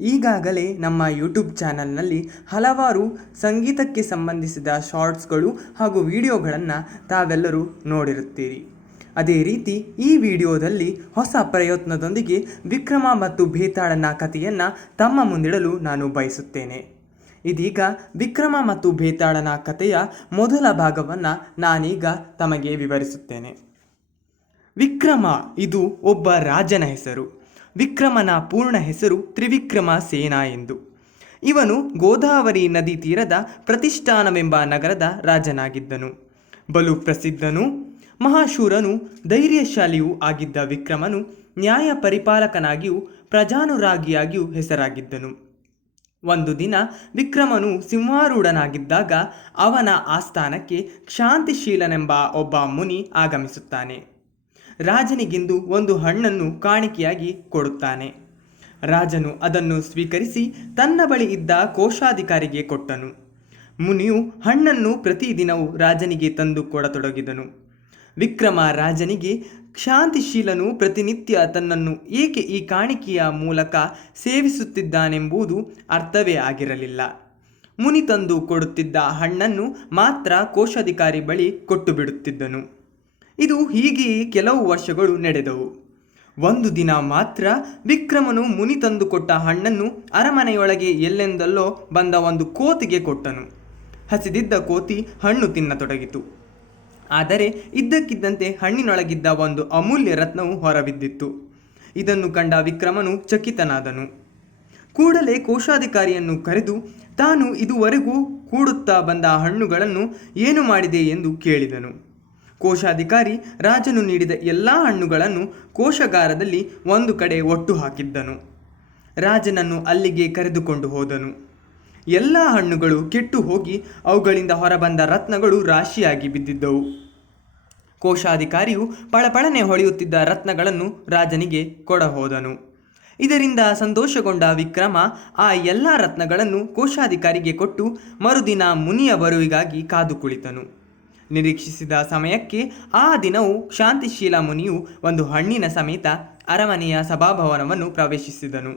ಈಗಾಗಲೇ ನಮ್ಮ ಯೂಟ್ಯೂಬ್ ಚಾನಲ್ನಲ್ಲಿ ಹಲವಾರು ಸಂಗೀತಕ್ಕೆ ಸಂಬಂಧಿಸಿದ ಶಾರ್ಟ್ಸ್ಗಳು ಹಾಗೂ ವಿಡಿಯೋಗಳನ್ನು ತಾವೆಲ್ಲರೂ ನೋಡಿರುತ್ತೀರಿ. ಅದೇ ರೀತಿ ಈ ವಿಡಿಯೋದಲ್ಲಿ ಹೊಸ ಪ್ರಯತ್ನದೊಂದಿಗೆ ವಿಕ್ರಮ ಮತ್ತು ಭೇತಾಳನ ಕಥೆಯನ್ನು ತಮ್ಮ ಮುಂದಿಡಲು ನಾನು ಬಯಸುತ್ತೇನೆ. ಇದೀಗ ವಿಕ್ರಮ ಮತ್ತು ಭೇತಾಳನ ಕಥೆಯ ಮೊದಲ ಭಾಗವನ್ನು ನಾನೀಗ ತಮಗೆ ವಿವರಿಸುತ್ತೇನೆ. ವಿಕ್ರಮ ಇದು ಒಬ್ಬ ರಾಜನ ಹೆಸರು. ವಿಕ್ರಮನ ಪೂರ್ಣ ಹೆಸರು ತ್ರಿವಿಕ್ರಮ ಸೇನ ಎಂದು. ಇವನು ಗೋದಾವರಿ ನದಿ ತೀರದ ಪ್ರತಿಷ್ಠಾನವೆಂಬ ನಗರದ ರಾಜನಾಗಿದ್ದನು. ಬಲು ಪ್ರಸಿದ್ಧನೂ ಮಹಾಶೂರನೂ ಧೈರ್ಯಶಾಲಿಯೂ ಆಗಿದ್ದ ವಿಕ್ರಮನು ನ್ಯಾಯ ಪರಿಪಾಲಕನಾಗಿಯೂ ಪ್ರಜಾನುರಾಗಿಯಾಗಿಯೂ ಹೆಸರಾಗಿದ್ದನು. ಒಂದು ದಿನ ವಿಕ್ರಮನು ಸಿಂಹಾರೂಢನಾಗಿದ್ದಾಗ ಅವನ ಆಸ್ಥಾನಕ್ಕೆ ಕ್ಷಾಂತಿಶೀಲನೆಂಬ ಒಬ್ಬ ಮುನಿ ಆಗಮಿಸುತ್ತಾನೆ. ರಾಜನಿಗೆಂದು ಒಂದು ಹಣ್ಣನ್ನು ಕಾಣಿಕೆಯಾಗಿ ಕೊಡುತ್ತಾನೆ. ರಾಜನು ಅದನ್ನು ಸ್ವೀಕರಿಸಿ ತನ್ನ ಬಳಿ ಇದ್ದ ಕೋಶಾಧಿಕಾರಿಗೆ ಕೊಟ್ಟನು. ಮುನಿಯು ಹಣ್ಣನ್ನು ಪ್ರತಿದಿನವೂ ರಾಜನಿಗೆ ತಂದು ಕೊಡತೊಡಗಿದನು. ವಿಕ್ರಮ ರಾಜನಿಗೆ ಕ್ಷಾಂತಿಶೀಲನು ಪ್ರತಿನಿತ್ಯ ತನ್ನನ್ನು ಏಕೆ ಈ ಕಾಣಿಕೆಯ ಮೂಲಕ ಸೇವಿಸುತ್ತಿದ್ದಾನೆಂಬುದು ಅರ್ಥವೇ ಆಗಿರಲಿಲ್ಲ. ಮುನಿ ತಂದು ಕೊಡುತ್ತಿದ್ದ ಹಣ್ಣನ್ನು ಮಾತ್ರ ಕೋಶಾಧಿಕಾರಿ ಬಳಿ ಕೊಟ್ಟು ಬಿಡುತ್ತಿದ್ದನು. ಇದು ಹೀಗೆಯೇ ಕೆಲವು ವರ್ಷಗಳು ನಡೆದವು. ಒಂದು ದಿನ ಮಾತ್ರ ವಿಕ್ರಮನು ಮುನಿ ತಂದುಕೊಟ್ಟ ಹಣ್ಣನ್ನು ಅರಮನೆಯೊಳಗೆ ಎಲ್ಲೆಂದಲ್ಲೋ ಬಂದ ಒಂದು ಕೋತಿಗೆ ಕೊಟ್ಟನು. ಹಸಿದಿದ್ದ ಕೋತಿ ಹಣ್ಣು ತಿನ್ನತೊಡಗಿತು. ಆದರೆ ಇದ್ದಕ್ಕಿದ್ದಂತೆ ಹಣ್ಣಿನೊಳಗಿದ್ದ ಒಂದು ಅಮೂಲ್ಯ ರತ್ನವು ಹೊರಬಿದ್ದಿತ್ತು. ಇದನ್ನು ಕಂಡ ವಿಕ್ರಮನು ಚಕಿತನಾದನು. ಕೂಡಲೇ ಕೋಶಾಧಿಕಾರಿಯನ್ನು ಕರೆದು ತಾನು ಇದುವರೆಗೂ ಕೂಡುತ್ತಾ ಬಂದ ಹಣ್ಣುಗಳನ್ನು ಏನು ಮಾಡಿದೆ ಎಂದು ಕೇಳಿದನು. ಕೋಶಾಧಿಕಾರಿ ರಾಜನು ನೀಡಿದ ಎಲ್ಲ ಹಣ್ಣುಗಳನ್ನು ಕೋಶಗಾರದಲ್ಲಿ ಒಂದು ಕಡೆ ಒಟ್ಟು ಹಾಕಿದ್ದನು. ರಾಜನನ್ನು ಅಲ್ಲಿಗೆ ಕರೆದುಕೊಂಡು ಹೋದನು. ಎಲ್ಲ ಹಣ್ಣುಗಳು ಕೆಟ್ಟು ಹೋಗಿ ಅವುಗಳಿಂದ ಹೊರಬಂದ ರತ್ನಗಳು ರಾಶಿಯಾಗಿ ಬಿದ್ದಿದ್ದವು. ಕೋಶಾಧಿಕಾರಿಯು ಪಳಪಳನೆ ಹೊಳೆಯುತ್ತಿದ್ದ ರತ್ನಗಳನ್ನು ರಾಜನಿಗೆ ಕೊಡಹೋದನು. ಇದರಿಂದ ಸಂತೋಷಗೊಂಡ ವಿಕ್ರಮ ಆ ಎಲ್ಲ ರತ್ನಗಳನ್ನು ಕೋಶಾಧಿಕಾರಿಗೆ ಕೊಟ್ಟು ಮರುದಿನ ಮುನಿಯ ಬರುವಿಗಾಗಿ ಕಾದು ಕುಳಿತನು. ನಿರೀಕ್ಷಿಸಿದ ಸಮಯಕ್ಕೆ ಆ ದಿನವೂ ಶಾಂತಿಶೀಲ ಮುನಿಯು ಒಂದು ಹಣ್ಣಿನ ಸಮೇತ ಅರಮನೆಯ ಸಭಾಭವನವನ್ನು ಪ್ರವೇಶಿಸಿದನು.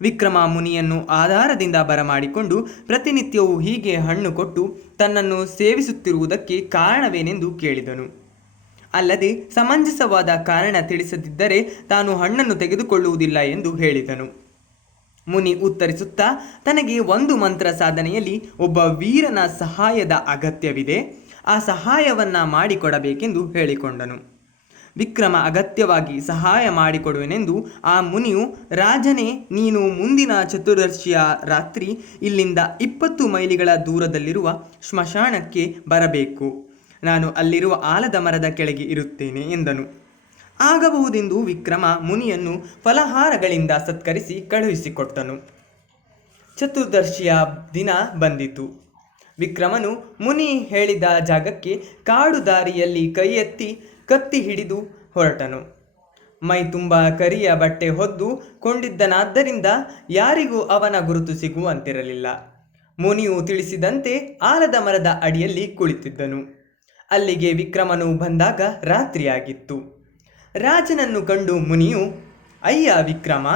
ವಿಕ್ರಮ ಮುನಿಯನ್ನು ಆಧಾರದಿಂದ ಬರಮಾಡಿಕೊಂಡು ಪ್ರತಿನಿತ್ಯವೂ ಹೀಗೆ ಹಣ್ಣು ಕೊಟ್ಟು ತನ್ನನ್ನು ಸೇವಿಸುತ್ತಿರುವುದಕ್ಕೆ ಕಾರಣವೇನೆಂದು ಕೇಳಿದನು. ಅಲ್ಲದೆ ಸಮಂಜಸವಾದ ಕಾರಣ ತಿಳಿಸದಿದ್ದರೆ ತಾನು ಹಣ್ಣನ್ನು ತೆಗೆದುಕೊಳ್ಳುವುದಿಲ್ಲ ಎಂದು ಹೇಳಿದನು. ಮುನಿ ಉತ್ತರಿಸುತ್ತಾ ತನಗೆ ಒಂದು ಮಂತ್ರ ಸಾಧನೆಯಲ್ಲಿ ಒಬ್ಬ ವೀರನ ಸಹಾಯದ ಅಗತ್ಯವಿದೆ, ಆ ಸಹಾಯವನ್ನು ಮಾಡಿಕೊಡಬೇಕೆಂದು ಹೇಳಿಕೊಂಡನು. ವಿಕ್ರಮ ಅಗತ್ಯವಾಗಿ ಸಹಾಯ ಮಾಡಿಕೊಡುವೆನೆಂದು ಆ ಮುನಿಯು, ರಾಜನೇ, ನೀನು ಮುಂದಿನ ಚತುರ್ದಶಿಯ ರಾತ್ರಿ ಇಲ್ಲಿಂದ 20 ಮೈಲಿಗಳ ದೂರದಲ್ಲಿರುವ ಸ್ಮಶಾನಕ್ಕೆ ಬರಬೇಕು. ನಾನು ಅಲ್ಲಿರುವ ಆಲದ ಮರದ ಕೆಳಗೆ ಇರುತ್ತೇನೆ ಎಂದನು. ಆಗಬಹುದೆಂದು ವಿಕ್ರಮ ಮುನಿಯನ್ನು ಫಲಹಾರಗಳಿಂದ ಸತ್ಕರಿಸಿ ಕಳುಹಿಸಿಕೊಟ್ಟನು. ಚತುರ್ದಶಿಯ ದಿನ ಬಂದಿತು. ವಿಕ್ರಮನು ಮುನಿ ಹೇಳಿದ ಜಾಗಕ್ಕೆ ಕಾಡು ದಾರಿಯಲ್ಲಿ ಕೈ ಎತ್ತಿ ಕತ್ತಿ ಹಿಡಿದು ಹೊರಟನು. ಮೈ ತುಂಬ ಕರಿಯ ಬಟ್ಟೆ ಹೊದ್ದು ಕೊಂಡಿದ್ದನಾದ್ದರಿಂದ ಯಾರಿಗೂ ಅವನ ಗುರುತು ಸಿಗುವಂತಿರಲಿಲ್ಲ. ಮುನಿಯು ತಿಳಿಸಿದಂತೆ ಆಲದ ಮರದ ಅಡಿಯಲ್ಲಿ ಕುಳಿತಿದ್ದನು. ಅಲ್ಲಿಗೆ ವಿಕ್ರಮನು ಬಂದಾಗ ರಾತ್ರಿಯಾಗಿತ್ತು. ರಾಜನನ್ನು ಕಂಡು ಮುನಿಯು, ಅಯ್ಯ ವಿಕ್ರಮ,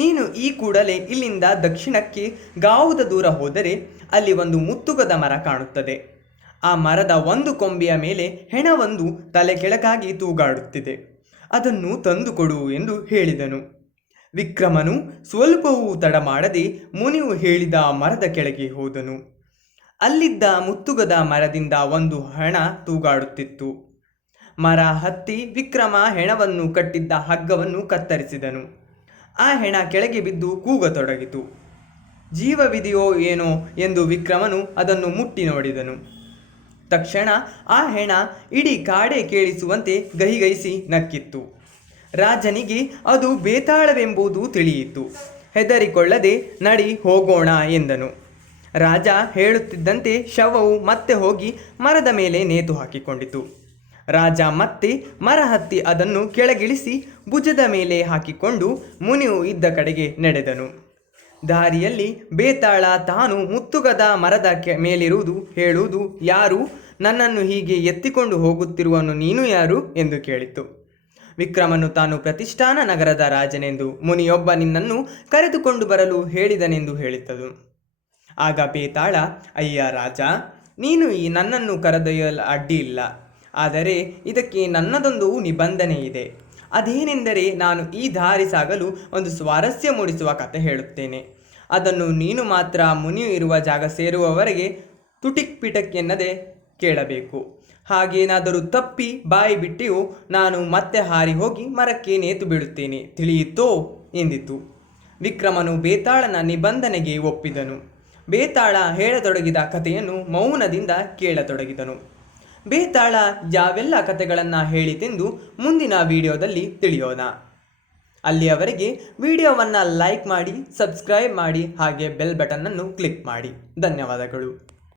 ನೀನು ಈ ಕೂಡಲೇ ಇಲ್ಲಿಂದ ದಕ್ಷಿಣಕ್ಕೆ ಗಾವುದ ದೂರ ಹೋದರೆ ಅಲ್ಲಿ ಒಂದು ಮುತ್ತುಗದ ಮರ ಕಾಣುತ್ತದೆ. ಆ ಮರದ ಒಂದು ಕೊಂಬೆಯ ಮೇಲೆ ಹೆಣವೊಂದು ತಲೆ ಕೆಳಗಾಗಿ ತೂಗಾಡುತ್ತಿದೆ. ಅದನ್ನು ತಂದುಕೊಡು ಎಂದು ಹೇಳಿದನು. ವಿಕ್ರಮನು ಸ್ವಲ್ಪವೂ ತಡ ಮಾಡದೆ ಮುನಿಯು ಹೇಳಿದ ಮರದ ಕೆಳಗೆ ಹೋದನು. ಅಲ್ಲಿದ್ದ ಮುತ್ತುಗದ ಮರದಿಂದ ಒಂದು ಹೆಣ ತೂಗಾಡುತ್ತಿತ್ತು. ಮರ ಹತ್ತಿ ವಿಕ್ರಮ ಹೆಣವನ್ನು ಕಟ್ಟಿದ್ದ ಹಗ್ಗವನ್ನು ಕತ್ತರಿಸಿದನು. ಆ ಹೆಣ ಕೆಳಗೆ ಬಿದ್ದು ಕೂಗತೊಡಗಿತು. ಜೀವವಿದೆಯೋ ಏನೋ ಎಂದು ವಿಕ್ರಮನು ಅದನ್ನು ಮುಟ್ಟಿ ನೋಡಿದನು. ತಕ್ಷಣ ಆ ಹೆಣ ಇಡೀ ಕಾಡೆ ಕೇಳಿಸುವಂತೆ ಗಹಿಗಹಿಸಿ ನಕ್ಕಿತ್ತು. ರಾಜನಿಗೆ ಅದು ಬೇತಾಳವೆಂಬುದು ತಿಳಿಯಿತು. ಹೆದರಿಕೊಳ್ಳದೆ ನಡಿ ಹೋಗೋಣ ಎಂದನು. ರಾಜ ಹೇಳುತ್ತಿದ್ದಂತೆ ಶವವು ಮತ್ತೆ ಹೋಗಿ ಮರದ ಮೇಲೆ ನೇತು ಹಾಕಿಕೊಂಡಿತು. ರಾಜ ಮತ್ತೆ ಮರ ಹತ್ತಿ ಅದನ್ನು ಕೆಳಗಿಳಿಸಿ ಭುಜದ ಮೇಲೆ ಹಾಕಿಕೊಂಡು ಮುನಿಯು ಇದ್ದ ಕಡೆಗೆ ನಡೆದನು. ದಾರಿಯಲ್ಲಿ ಬೇತಾಳ ತಾನು ಮುತ್ತುಗದ ಮರದ ಮೇಲಿರುವುದು ಹೇಳುವುದು, ಯಾರು, ನನ್ನನ್ನು ಹೀಗೆ ಎತ್ತಿಕೊಂಡು ಹೋಗುತ್ತಿರುವನು ನೀನು ಯಾರು ಎಂದು ಕೇಳಿತು. ವಿಕ್ರಮನು ತಾನು ಪ್ರತಿಷ್ಠಾನ ನಗರದ ರಾಜನೆಂದು ಮುನಿಯೊಬ್ಬ ನಿನ್ನನ್ನು ಕರೆದುಕೊಂಡು ಬರಲು ಹೇಳಿದನೆಂದು ಹೇಳಿದ್ದನು. ಆಗ ಬೇತಾಳ, ಅಯ್ಯ ರಾಜ, ನೀನು ಈ ನನ್ನನ್ನು ಕರೆದೊಯ್ಯಲು ಅಡ್ಡಿಯಿಲ್ಲ. ಆದರೆ ಇದಕ್ಕೆ ನನ್ನದೊಂದು ನಿಬಂಧನೆ ಇದೆ. ಅದೇನೆಂದರೆ, ನಾನು ಈ ದಾರಿ ಸಾಗಲು ಒಂದು ಸ್ವಾರಸ್ಯ ಮೂಡಿಸುವ ಕತೆ ಹೇಳುತ್ತೇನೆ. ಅದನ್ನು ನೀನು ಮಾತ್ರ ಮುನಿಯು ಇರುವ ಜಾಗ ಸೇರುವವರೆಗೆ ತುಟಿಕ್ ಪಿಟಕ್ ಎನ್ನದೆ ಕೇಳಬೇಕು. ಹಾಗೇನಾದರೂ ತಪ್ಪಿ ಬಾಯಿ ಬಿಟ್ಟಿಯೋ ನಾನು ಮತ್ತೆ ಹಾರಿ ಹೋಗಿ ಮರಕ್ಕೆ ನೇತು ಬೀಳುತ್ತೇನೆ, ತಿಳಿಯಿತೋ ಎಂದಿತು. ವಿಕ್ರಮನು ಬೇತಾಳನ ನಿಬಂಧನೆಗೆ ಒಪ್ಪಿದನು. ಬೇತಾಳ ಹೇಳತೊಡಗಿದ ಕಥೆಯನ್ನು ಮೌನದಿಂದ ಕೇಳತೊಡಗಿದನು. ಬೇತಾಳ ಯಾವೆಲ್ಲ ಕಥೆಗಳನ್ನು ಹೇಳಿತೆಂದು ಮುಂದಿನ ವಿಡಿಯೋದಲ್ಲಿ ತಿಳಿಯೋಣ. ಅಲ್ಲಿಯವರೆಗೆ ವಿಡಿಯೋವನ್ನು ಲೈಕ್ ಮಾಡಿ, ಸಬ್ಸ್ಕ್ರೈಬ್ ಮಾಡಿ, ಹಾಗೆ ಬೆಲ್ ಬಟನ್ನನ್ನು ಕ್ಲಿಕ್ ಮಾಡಿ. ಧನ್ಯವಾದಗಳು.